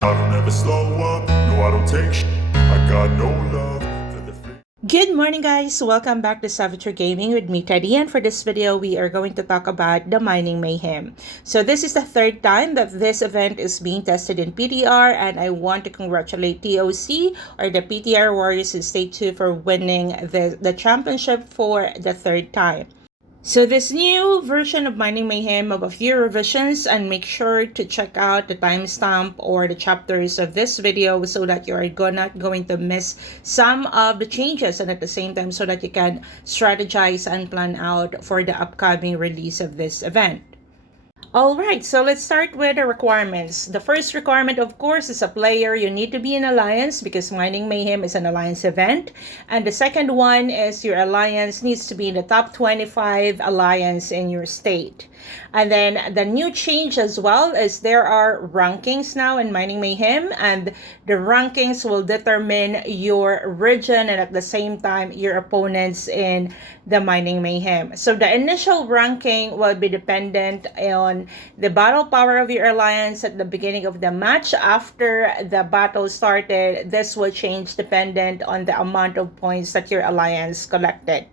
I don't ever slow up, no I don't take shit. I got no love for the fake. Good morning guys! Welcome back to Savagery Gaming with me, Teddy, and for this video, we are going to talk about the Mining Mayhem. So this is the third time that this event is being tested in PTR, and I want to congratulate TOC, or the PTR Warriors in State 2, for winning the championship for the third time. So this new version of Mining Mayhem of a few revisions, and make sure to check out the timestamp or the chapters of this video so that you are not going to miss some of the changes, and at the same time so that you can strategize and plan out for the upcoming release of this event. Alright, so let's start with the requirements. The first requirement, of course, is a player. You need to be in alliance because Mining Mayhem is an alliance event. And the second one is your alliance needs to be in the top 25 alliance in your state. And then the new change as well is there are rankings now in Mining Mayhem, and the rankings will determine your region and at the same time your opponents in the Mining Mayhem. So the initial ranking will be dependent on the battle power of your alliance at the beginning of the match. After the battle started, this will change dependent on the amount of points that your alliance collected.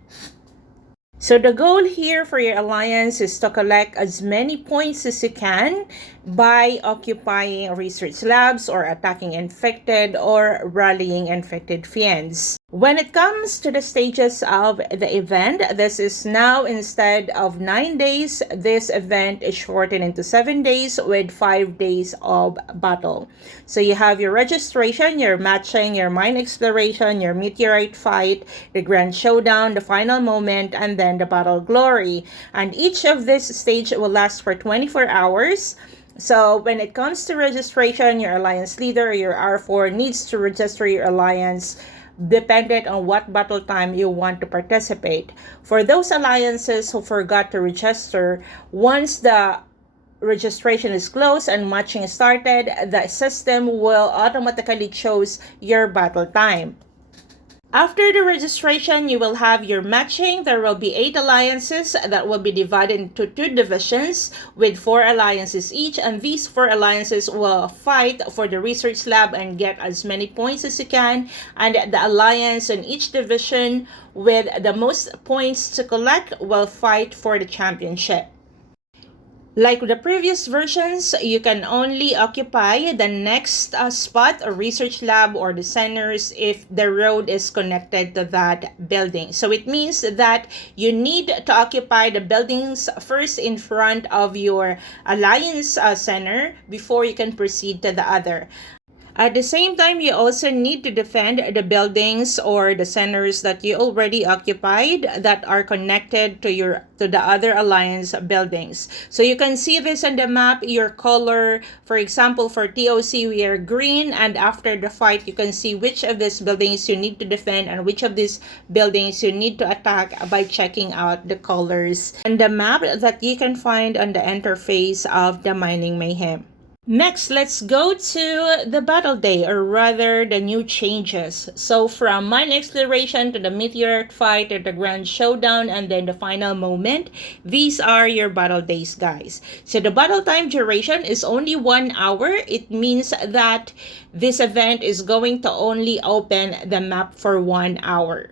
So the goal here for your alliance is to collect as many points as you can by occupying research labs or attacking infected or rallying infected fiends. When it comes to the stages of the event, this is now, instead of 9 days, this event is shortened into 7 days with 5 days of battle. So you have your registration, your matching, your mine exploration, your meteorite fight, the grand showdown, the final moment, and then the battle glory. And each of this stage will last for 24 hours. So when it comes to registration, your alliance leader, your R4, needs to register your alliance dependent on what battle time you want to participate. For those alliances who forgot to register, once the registration is closed and matching started, the system will automatically choose your battle time. After the registration, you will have your matching. There will be 8 alliances that will be divided into 2 divisions with 4 alliances each, and these 4 alliances will fight for the research lab and get as many points as you can, and the alliance in each division with the most points to collect will fight for the championship. Like the previous versions, you can only occupy the next spot or research lab or the centers if the road is connected to that building. So it means that you need to occupy the buildings first in front of your alliance center before you can proceed to the other. At the same time, you also need to defend the buildings or the centers that you already occupied that are connected to the other alliance buildings. So you can see this on the map, your color. For example, for TOC, we are green, and after the fight, you can see which of these buildings you need to defend and which of these buildings you need to attack by checking out the colors and the map that you can find on the interface of the Mining Mayhem. Next, let's go to the battle day, or rather the new changes. So from mine exploration to the meteorite fight to the grand showdown and then the final moment, these are your battle days, guys. So the battle time duration is only 1 hour. It means that this event is going to only open the map for 1 hour.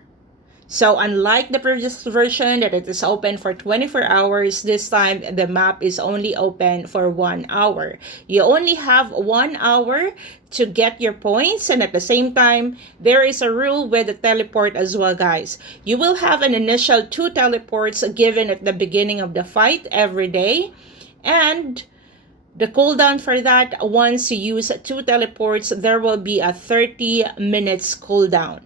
So unlike the previous version that it is open for 24 hours, this time the map is only open for 1 hour. You only have 1 hour to get your points, and at the same time, there is a rule with the teleport as well, guys. You will have an initial 2 teleports given at the beginning of the fight every day, and the cooldown for that, once you use 2 teleports, there will be a 30 minutes cooldown.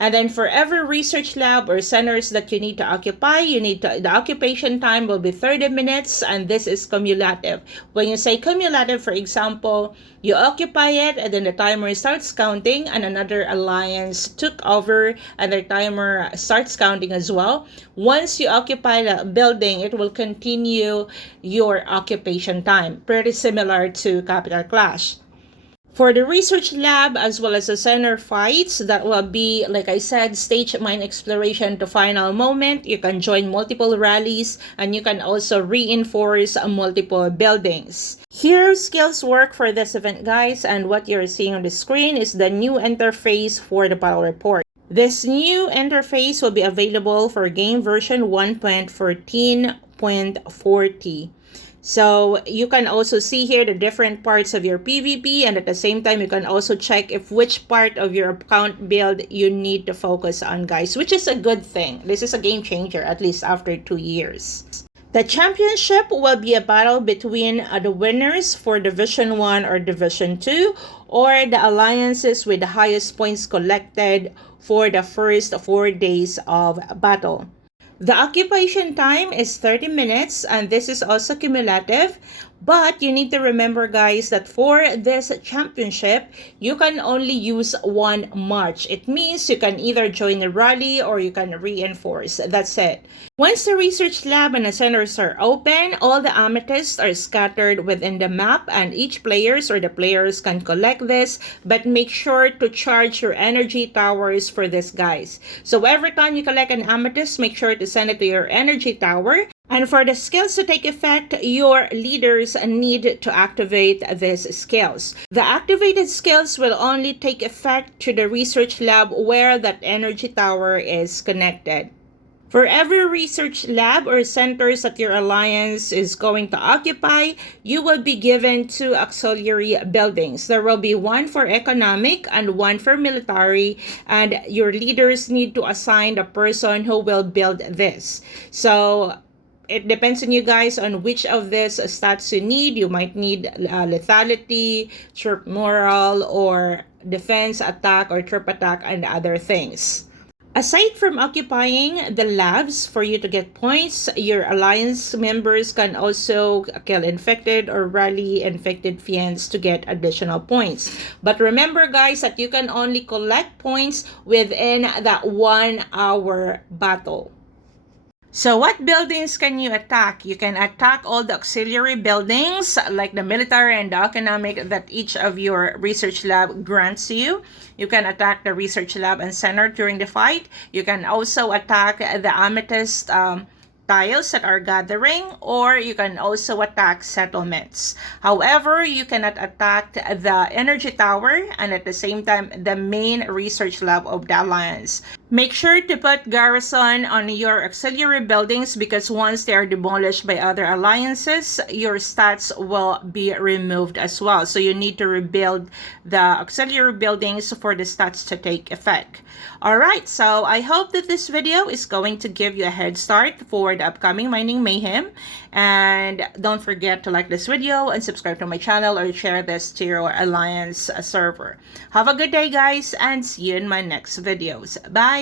And then for every research lab or centers that you need to occupy, the occupation time will be 30 minutes, and this is cumulative. When you say cumulative, for example, you occupy it and then the timer starts counting and another alliance took over and their timer starts counting as well. Once you occupy the building, it will continue your occupation time. Pretty similar to Capital Clash. For the research lab as well as the center fights, that will be, like I said, stage mine exploration to final moment. You can join multiple rallies and you can also reinforce multiple buildings. Here, skills work for this event, guys, and what you're seeing on the screen is the new interface for the battle report. This new interface will be available for game version 1.14.40. So you can also see here the different parts of your PvP, and at the same time you can also check if which part of your account build you need to focus on, guys, which is a good thing. This is a game changer, at least after 2 years. The championship will be a battle between the winners for Division 1 or Division 2, or the alliances with the highest points collected for the first 4 days of battle. The occupation time is 30 minutes, and this is also cumulative. But you need to remember, guys, that for this championship, you can only use 1 march. It means you can either join a rally or you can reinforce. That's it. Once the research lab and the centers are open, all the amethysts are scattered within the map, and each players or the players can collect this, but make sure to charge your energy towers for this, guys. So every time you collect an amethyst, make sure to send it to your energy tower. And for the skills to take effect, your leaders need to activate these skills. The activated skills will only take effect to the research lab where that energy tower is connected. For every research lab or centers that your alliance is going to occupy, you will be given 2 auxiliary buildings. There will be 1 for economic and 1 for military, and your leaders need to assign the person who will build this. So it depends on you guys on which of these stats you need. You might need lethality, troop morale, or defense, attack, or troop attack, and other things. Aside from occupying the labs for you to get points, your alliance members can also kill infected or rally infected fiends to get additional points. But remember, guys, that you can only collect points within that 1 hour battle. So what buildings can you attack? You can attack all the auxiliary buildings like the military and the economic that each of your research lab grants you. You can attack the research lab and center during the fight. You can also attack the amethyst tiles that are gathering, or you can also attack settlements. However, you cannot attack the energy tower and at the same time the main research lab of the alliance. Make sure to put garrison on your auxiliary buildings, because once they are demolished by other alliances, your stats will be removed as well. So you need to rebuild the auxiliary buildings for the stats to take effect. Alright, so I hope that this video is going to give you a head start for the upcoming Mining Mayhem. And don't forget to like this video and subscribe to my channel or share this to your alliance server. Have a good day, guys, and see you in my next videos. Bye!